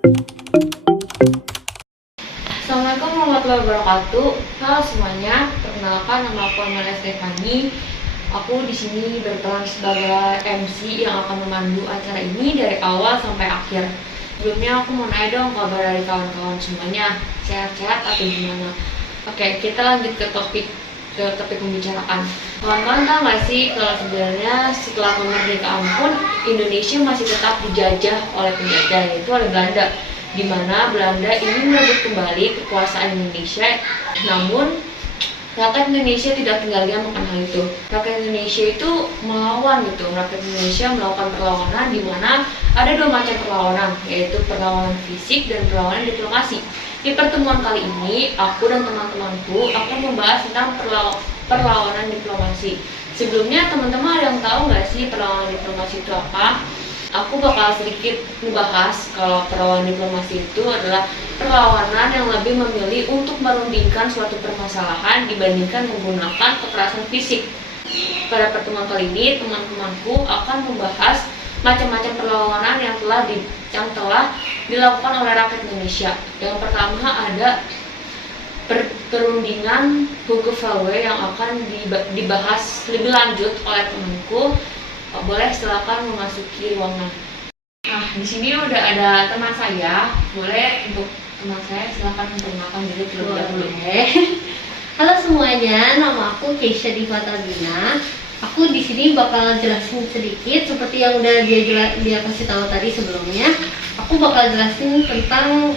Assalamualaikum warahmatullahi wabarakatuh. Halo semuanya, perkenalkan nama aku Amelia Stefani. Aku di sini berperan sebagai MC yang akan memandu acara ini dari awal sampai akhir. Sebelumnya aku mau nanya dong kabar dari kawan-kawan semuanya, sehat-sehat atau gimana? Oke, kita lanjut ke topik pembicaraan. Kawan-kawan tahu nggak sih kalau sebenarnya setelah kemerdekaan pun Indonesia masih tetap dijajah oleh penjajah, yaitu oleh Belanda, di mana Belanda ingin merebut kembali kekuasaan Indonesia. Namun rakyat Indonesia tidak tinggal diam akan hal itu. Rakyat Indonesia itu melawan gitu. Rakyat Indonesia melakukan perlawanan, di mana ada dua macam perlawanan, yaitu perlawanan fisik dan perlawanan diplomasi. Di pertemuan kali ini, aku dan teman-temanku akan membahas tentang perlawanan diplomasi. Sebelumnya, teman-teman ada yang tahu nggak sih perlawanan diplomasi itu apa? Aku bakal sedikit membahas kalau perlawanan diplomasi itu adalah perlawanan yang lebih memilih untuk merundingkan suatu permasalahan dibandingkan menggunakan kekerasan fisik. Pada pertemuan kali ini, teman-temanku akan membahas macam-macam perlawanan yang telah dilakukan oleh rakyat Indonesia. Yang pertama ada perundingan Hugo Valwe yang akan dibahas lebih lanjut oleh temanku. Boleh silakan memasuki ruangan. Nah, di sini udah ada teman saya. Boleh untuk teman saya silakan memperkenalkan diri terlebih dahulu. Halo semuanya, nama aku Keisha Divatabina. Aku di sini bakal jelasin sedikit seperti yang udah dia kasih tahu tadi sebelumnya. Aku bakal jelasin tentang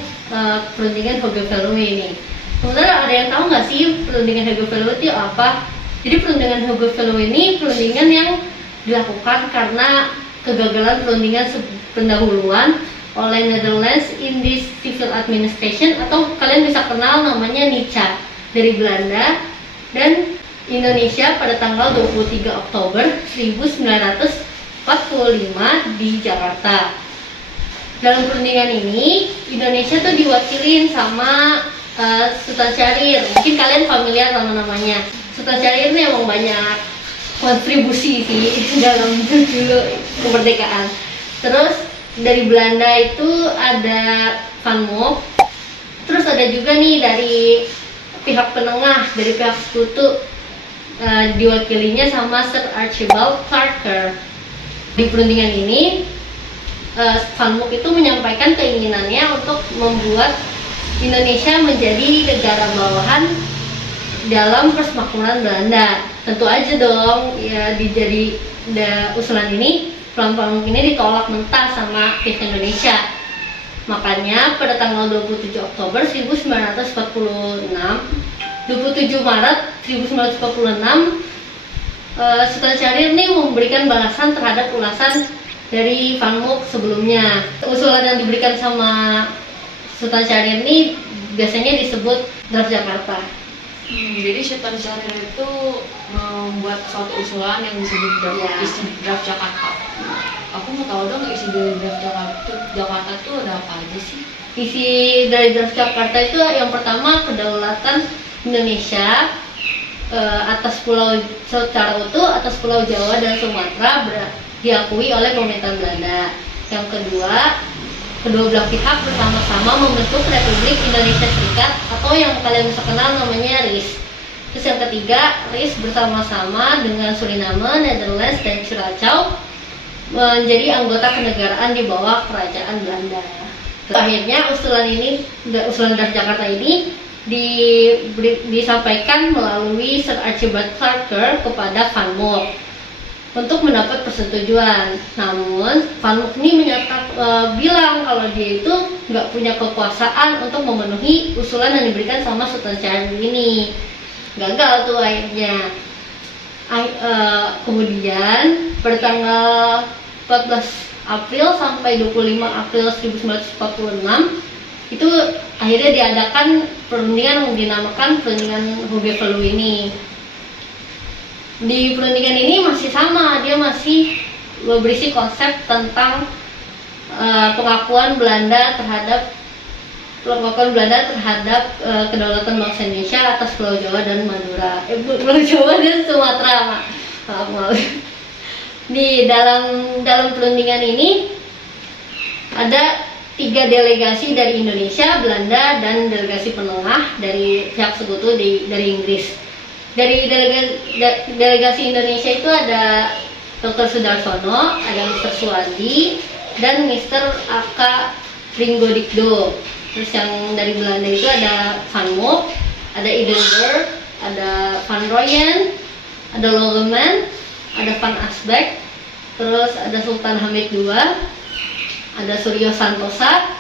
perundingan Hugo Valwe ini. Sebenarnya ada yang tahu nggak sih perundingan Hugo Valwe itu apa? Jadi perundingan Hugo Valwe ini perundingan yang dilakukan karena kegagalan perundingan pendahuluan oleh Netherlands Indies Civil Administration, atau kalian bisa kenal namanya NICA, dari Belanda dan Indonesia pada tanggal 23 Oktober 1945 di Jakarta. Dalam perundingan ini Indonesia tuh diwakilin sama Sultan Syahrir. Mungkin kalian familiar sama namanya. Sultan Syahrir ini emang banyak kontribusi sih dalam dulu kemerdekaan. Terus dari Belanda itu ada Van Mook. Terus ada juga nih dari pihak penengah, dari pihak sekutu, diwakilinya sama Sir Archibald Parker. Di perundingan ini Van Mook itu menyampaikan keinginannya untuk membuat Indonesia menjadi negara bawahan dalam persemakmuran Belanda. Tentu aja dong ya, usulan ini Van Mook ini ditolak mentah sama pihak Indonesia. Makanya pada tanggal 27 Oktober 1946, 27 Maret 1946, Sultan Syahrir ini memberikan balasan terhadap ulasan dari Van Mook sebelumnya. Usulan yang diberikan sama Sultan Syahrir ini biasanya disebut Draft Jakarta. Jadi Sultan Syahrir itu membuat suatu usulan yang disebut draft Jakarta. Aku mau tahu dong isi dari draft Jakarta itu ada apa aja sih? Isi dari draft Jakarta itu yang pertama, kedaulatan Indonesia atas pulau secara utuh atas Pulau Jawa dan Sumatera diakui oleh pemerintahan Belanda. Yang kedua, kedua belah pihak bersama-sama membentuk Republik Indonesia Serikat, atau yang kalian bisa kenal namanya RIS. Terus yang ketiga, RIS bersama-sama dengan Suriname, Netherlands, dan Curaçao menjadi anggota kenegaraan di bawah kerajaan Belanda. Akhirnya usulan draft Jakarta ini disampaikan melalui Sir Archibald Parker kepada Van Mook untuk mendapat persetujuan. Namun Van Mook ini bilang kalau dia itu nggak punya kekuasaan untuk memenuhi usulan yang diberikan sama Sultan Syahrir ini. Gagal tuh akhirnya. Kemudian pada tanggal 14 April sampai 25 April 1946 itu akhirnya diadakan perundingan yang dinamakan perundingan Hugo Valwe ini. Di perundingan ini masih sama, dia masih berisi konsep tentang pengakuan Belanda terhadap kedaulatan bangsa Indonesia atas Pulau Jawa dan Madura, Pulau Jawa dan Sumatera. Maaf. Di dalam perundingan ini ada 3 delegasi dari Indonesia, Belanda, dan delegasi penengah dari pihak sekutu dari Inggris. Dari delegasi Indonesia itu ada Dr. Sudarsono, ada Mr. Suwandi, dan Mr. Aka Pringgodikdo. Terus yang dari Belanda itu ada Van Mook, ada Edinburgh, ada Van Rooyen, ada Logeman, ada Van Asbeck, terus ada Sultan Hamid II, ada Suryo Santosa,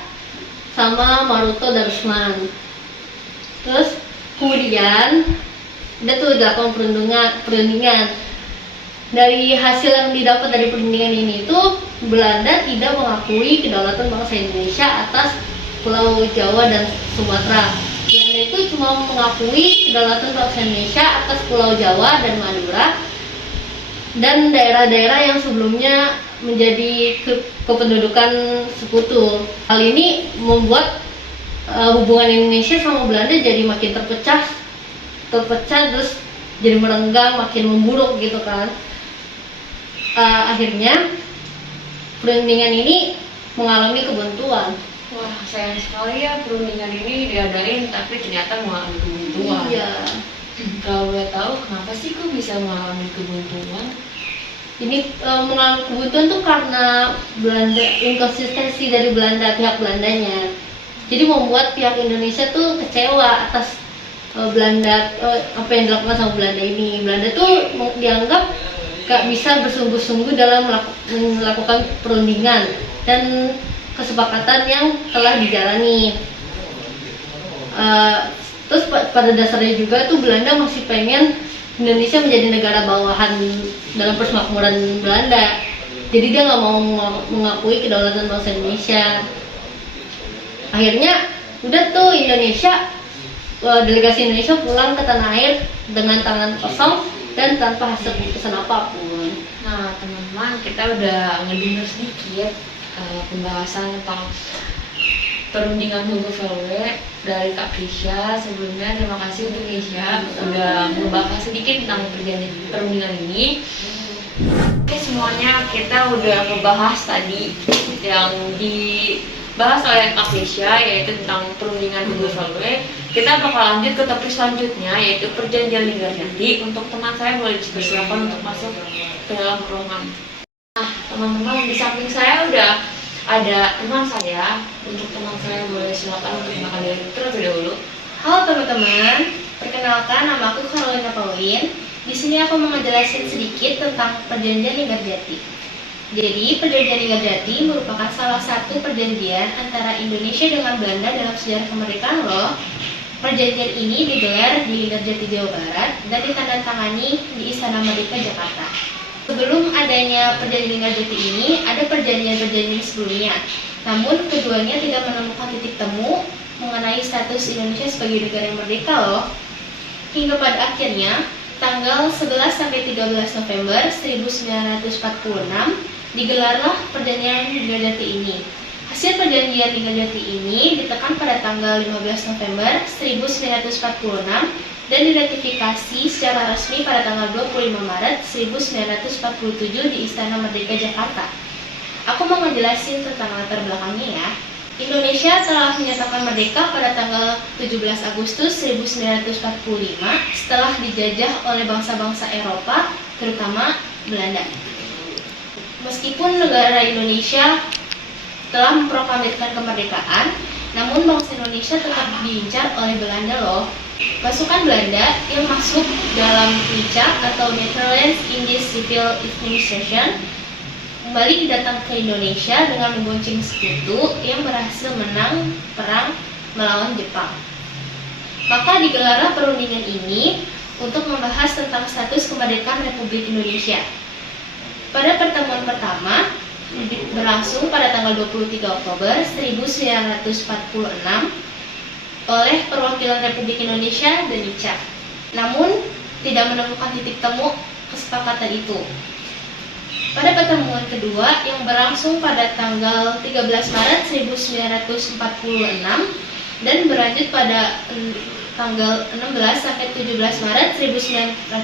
sama Maruto Darussman. Terus kemudian ada tuh dilakukan perundingan. Dari hasil yang didapat dari perundingan ini itu Belanda tidak mengakui kedaulatan bangsa Indonesia atas Pulau Jawa dan Sumatera. Belanda itu cuma mengakui kedaulatan bangsa Indonesia atas Pulau Jawa dan Madura dan daerah-daerah yang sebelumnya menjadi kependudukan sekutu. Hal ini membuat hubungan Indonesia sama Belanda jadi makin terpecah terus jadi merenggang, makin memburuk gitu kan. Akhirnya perundingan ini mengalami kebuntuan. Wah, sayang sekali ya perundingan ini diadain tapi ternyata mengalami kebuntuan. Iya. Kalau boleh tahu kenapa sih kok bisa mengalami kebuntuan? Ini mengalami kebuntuan tuh karena Belanda, inkonsistensi dari Belanda, pihak Belandanya. Jadi membuat pihak Indonesia tuh kecewa atas Belanda, apa yang dilakukan sama Belanda ini. Belanda tuh dianggap gak bisa bersungguh-sungguh dalam melakukan perundingan dan kesepakatan yang telah dijalani. Terus pada dasarnya juga tuh Belanda masih pengen Indonesia menjadi negara bawahan dalam persemakmuran Belanda. Jadi dia nggak mau mengakui kedaulatan bangsa Indonesia. Akhirnya udah tuh delegasi Indonesia pulang ke tanah air dengan tangan kosong dan tanpa hasil keputusan apapun. Nah teman-teman, kita udah ngedengar sedikit pembahasan tentang perundingan Hugo Velwe dari Kak Krisya. Sebelumnya terima kasih untuk Krisya udah membahas sedikit tentang perundingan ini. Oke semuanya, kita udah ngebahas tadi yang dibahas oleh Kak Krisya, yaitu tentang perundingan Hugo Velwe. Kita bakal lanjut ke topik selanjutnya, yaitu perjanjian Linggarjati. Untuk teman saya boleh dipersilakan untuk masuk ke dalam ruangan. Nah teman-teman, di samping saya udah ada teman saya. Untuk teman saya boleh silakan untuk makan dari terlebih dahulu. Halo teman-teman, perkenalkan nama aku Carolina Pauline. Di sini aku mau ngejelasin sedikit tentang perjanjian Linggarjati. Jadi, perjanjian Linggarjati merupakan salah satu perjanjian antara Indonesia dengan Belanda dalam sejarah kemerdekaan loh. Perjanjian ini digelar di Linggarjati, Jawa Barat dan ditandatangani di Istana Merdeka, Jakarta. Sebelum adanya perjanjian Linggarjati ini, ada perjanjian-perjanjian sebelumnya. Namun, keduanya tidak menemukan titik temu mengenai status Indonesia sebagai negara yang merdeka loh. Hingga pada akhirnya, tanggal 11 sampai 13 November 1946, digelarlah perjanjian Linggarjati ini. Hasil perjanjian Linggarjati ini ditekan pada tanggal 15 November 1946 dan diratifikasi secara resmi pada tanggal 25 Maret 1947 di Istana Merdeka, Jakarta. Aku mau ngejelasin tentang latar belakangnya ya. Indonesia telah menyatakan merdeka pada tanggal 17 Agustus 1945 setelah dijajah oleh bangsa-bangsa Eropa, terutama Belanda. Meskipun negara Indonesia telah memproklamirkan kemerdekaan, namun bangsa Indonesia tetap diincar oleh Belanda loh. Pasukan Belanda yang masuk dalam NICA atau Netherlands Indies Civil Administration kembali datang ke Indonesia dengan membonceng sekutu yang berhasil menang perang melawan Jepang. Maka digelarlah perundingan ini untuk membahas tentang status kemerdekaan Republik Indonesia. Pada pertemuan pertama berlangsung pada tanggal 23 Oktober 1946 oleh perwakilan Republik Indonesia dan NICA. Namun, tidak menemukan titik temu kesepakatan itu. Pada pertemuan kedua yang berlangsung pada tanggal 13 Maret 1946 dan berlanjut pada tanggal 16 sampai 17 Maret 1946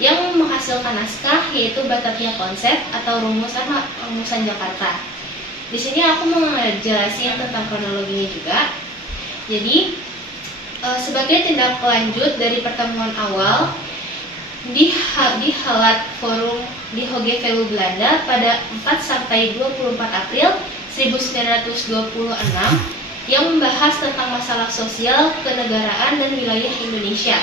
yang menghasilkan naskah yaitu Batavia Konsep atau Rumusan Jakarta. Di sini aku mau ngejelasin tentang kronologinya juga. Jadi, sebagai tindak lanjut dari pertemuan awal di Halat Forum di Hogeveluwe Belanda pada 4 sampai 24 April 1926 yang membahas tentang masalah sosial, kenegaraan, dan wilayah Indonesia.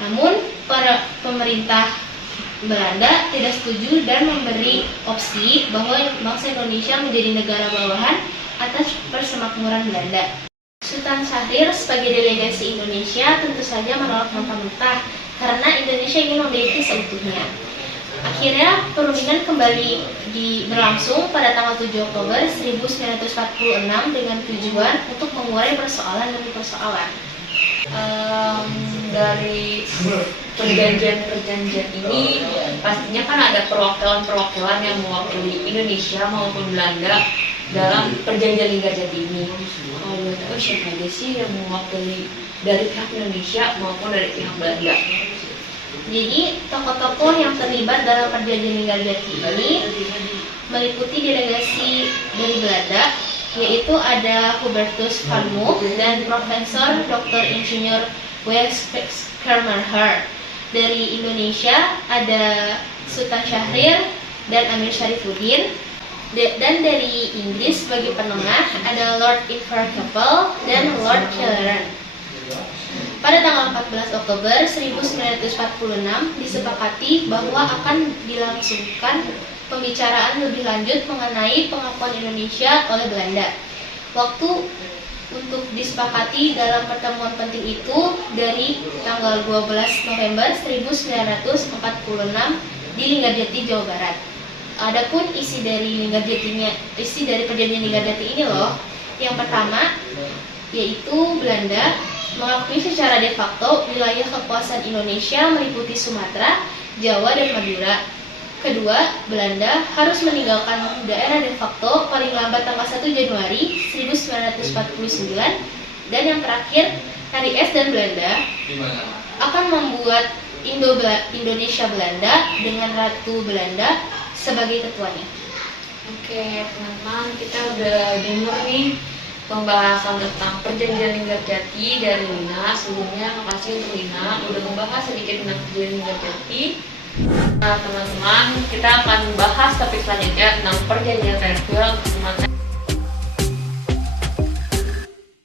Namun, para pemerintah Belanda tidak setuju dan memberi opsi bahwa bangsa Indonesia menjadi negara bawahan atas persemakmuran Belanda. Sultan Syahrir sebagai delegasi Indonesia tentu saja menolak mentah-mentah karena Indonesia ingin memiliki seutuhnya. Akhirnya perundingan kembali berlangsung pada tanggal 7 Oktober 1946 dengan tujuan untuk mengurai persoalan demi persoalan. Dari perjanjian-perjanjian ini pastinya kan ada perwakilan-perwakilan yang mewakili Indonesia maupun Belanda dalam perjanjian Linggarjati ini. Kalau boleh tahu siapa aja sih yang mewakili dari pihak Indonesia maupun dari pihak Belanda? Jadi tokoh-tokoh yang terlibat dalam perjanjian Linggarjati ini meliputi delegasi dari Belanda, yaitu ada Hubertus van Mook dan Profesor Dr. Insinyur Wes Kermerher. Dari Indonesia ada Sultan Syahrir dan Amir Syarifuddin. Dan dari Inggris sebagai penengah ada Lord Inverkeppel dan Lord Kelleran. Pada tanggal 14 Oktober 1946 disepakati bahwa akan dilangsungkan pembicaraan lebih lanjut mengenai pengakuan Indonesia oleh Belanda. Waktu untuk disepakati dalam pertemuan penting itu dari tanggal 12 November 1946 di Linggarjati, Jawa Barat. Adapun isi dari perjanjian Linggarjati ini loh. Yang pertama yaitu Belanda mengakui secara de facto wilayah kekuasaan Indonesia meliputi Sumatera, Jawa, dan Madura. Kedua, Belanda harus meninggalkan daerah de facto paling lambat tanggal 1 Januari 1949. Dan yang terakhir, RIS dan Belanda akan membuat Indonesia Belanda dengan Ratu Belanda sebagai ketuanya. Oke, teman-teman, kita udah dengar nih pembahasan tentang perjanjian Linggarjati dari Lina. Sebelumnya makasih untuk Lina udah membahas sedikit tentang perjanjian Linggarjati. Nah, teman-teman, kita akan bahas topik selanjutnya tentang perjanjian Renville,